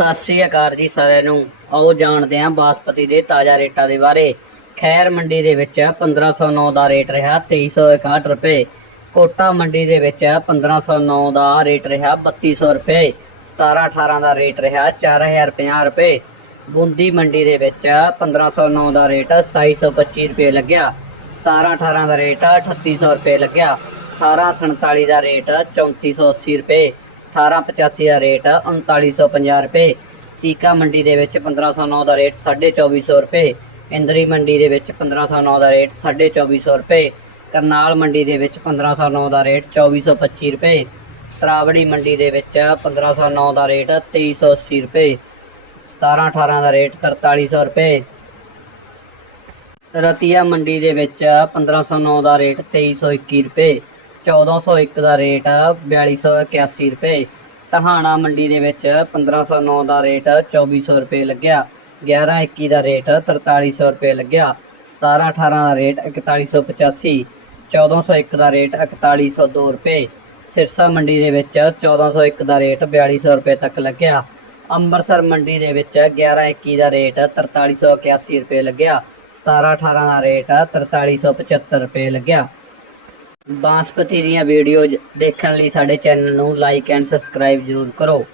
ਸਤਿ ਸ੍ਰੀ ਅਕਾਲ ਜੀ ਸਾਰਿਆਂ ਨੂੰ। ਆਓ ਜਾਣਦੇ ਹਾਂ ਬਾਸਪਤੀ ਦੇ ਤਾਜ਼ਾ ਰੇਟਾਂ ਦੇ ਬਾਰੇ। ਖੈਰ ਮੰਡੀ ਦੇ ਵਿੱਚ 1509 ਦਾ ਰੇਟ ਰਿਹਾ 2361 ਰੁਪਏ। ਕੋਟਾ ਮੰਡੀ ਦੇ ਵਿੱਚ 1509 ਦਾ ਰੇਟ ਰਿਹਾ 3200 ਰੁਪਏ। 17 18 ਦਾ ਰੇਟ ਰਿਹਾ 4050 ਰੁਪਏ। ਬੂੰਦੀ ਮੰਡੀ ਦੇ ਵਿੱਚ 1509 ਦਾ ਰੇਟ 2725 ਰੁਪਏ ਲੱਗਿਆ। 17 18 ਦਾ ਰੇਟ 3800 ਰੁਪਏ ਲੱਗਿਆ। 1847 ਦਾ ਰੇਟ 3480 ਰੁਪਏ। 1885 ਦਾ ਰੇਟ 3950 ਰੁਪਏ। ਚੀਕਾ ਮੰਡੀ ਦੇ ਵਿੱਚ 1509 ਦਾ ਰੇਟ 2450 ਰੁਪਏ। ਇੰਦਰੀ ਮੰਡੀ ਦੇ ਵਿੱਚ 1509 ਦਾ ਰੇਟ 2450 ਰੁਪਏ। ਕਰਨਾਲ ਮੰਡੀ ਦੇ ਵਿੱਚ 1509 ਦਾ ਰੇਟ 2425 ਰੁਪਏ। ਸਰਾਵੜੀ ਮੰਡੀ ਦੇ ਵਿੱਚ 1509 ਦਾ ਰੇਟ 2380 ਰੁਪਏ। 17 18 ਦਾ ਰੇਟ 4300 ਰੁਪਏ। ਰਤੀਆ ਮੰਡੀ ਦੇ ਵਿੱਚ 1509 ਦਾ ਰੇਟ 2321 ਰੁਪਏ। 1401 ਦਾ ਰੇਟ 4281 ਰੁਪਏ। ਟਹਾਣਾ ਮੰਡੀ ਦੇ ਵਿੱਚ 1509 ਦਾ ਰੇਟ 2400 ਰੁਪਏ ਲੱਗਿਆ। 1121 ਦਾ ਰੇਟ 4300 ਰੁਪਏ ਲੱਗਿਆ। 17 18 ਦਾ ਰੇਟ 4185 1401 ਦਾ ਰੇਟ 4102 ਰੁਪਏ। ਸਿਰਸਾ ਮੰਡੀ ਦੇ ਵਿੱਚ 1401 ਦਾ ਰੇਟ 4200 ਰੁਪਏ ਤੱਕ ਲੱਗਿਆ। ਅੰਮ੍ਰਿਤਸਰ ਮੰਡੀ ਦੇ ਵਿੱਚ 1121 ਦਾ ਰੇਟ 4381 ਰੁਪਏ ਲੱਗਿਆ। 17 18 ਦਾ ਰੇਟ 4375 ਰੁਪਏ ਲੱਗਿਆ। ਬਾਸਪਤੀ ਦੀਆਂ ਵੀਡੀਓਜ਼ ਦੇਖਣ ਲਈ ਸਾਡੇ ਚੈਨਲ ਨੂੰ ਲਾਈਕ ਐਂਡ ਸਬਸਕ੍ਰਾਈਬ ਜ਼ਰੂਰ ਕਰੋ।